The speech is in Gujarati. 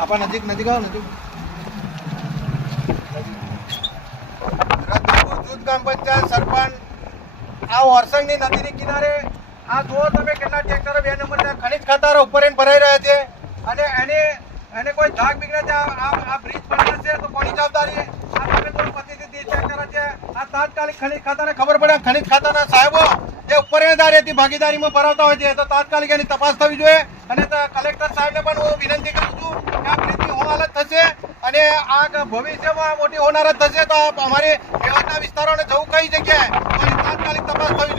આપા નજીક નજીક આવો, નજીક. રતનપુર જૂથ ગ્રામ પંચાયત સરપંચ, આ વરસંગની નદીની કિનારે આ જુઓ તમે કેટલા ટ્રેક્ટરો બે નંબરના ખનિજ ખાતારો ઉપર એને ભરાઈ રહ્યા છે. અને એને એને કોઈ ધાક બીગડે છે, આ બ્રિજ બન્યા છે તો કોની જવાબદારી? આ તમે તો પતિથી ટ્રેક્ટર છે. આ તાત્કાલિક ખનિજ ખાતાને ખબર પડે. ખનિજ ખાતાના સાહેબો જે ઉપર હતી ભાગીદારીમાં ભરાવતા હોય છે, તો તાત્કાલિક એની તપાસ થવી જોઈએ. અને કલેક્ટર સાહેબને પણ હું વિનંતી કરું છું કે આ બ્રિજની શું થશે અને આ ભવિષ્યમાં મોટી હોનારત થશે, તો અમારી વ્યવસ્થા વિસ્તારોને જવું કઈ જગ્યાએ? તાત્કાલિક તપાસ થવી